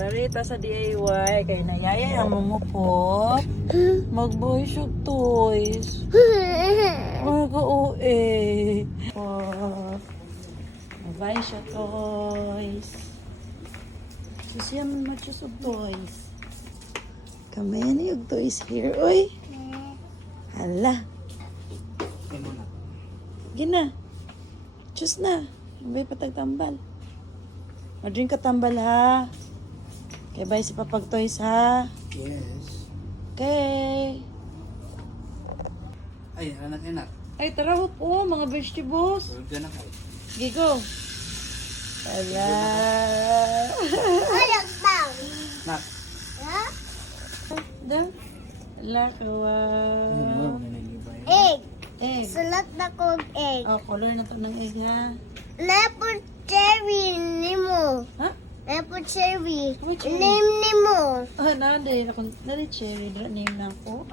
Narita sa DIY kay nayaya ang mamupot. Magbuhay siya toys. Mag-uwi. Magbuhay siya toys. Siya man siya sa toys. Kamay na yung toys here. Uy. Hala. Gina. Diyos na. May patagtambal. Madring ka tambal ha. Okay, bye si Papag Toys ha. Yes. Okay. Ay, anak-anak. Ay, tara po, mga vegetables. Tulog ka na kayo. Gigo. Ala. Nak. Da. Ala, kawaw. Egg. Egg. Sulat na kong egg. Oh, color na to ng egg ha. Apple cherry nimo. Ha? Apple cherry. Which one? Name nimo. Ah, nade. Nade cherry. Name na ako.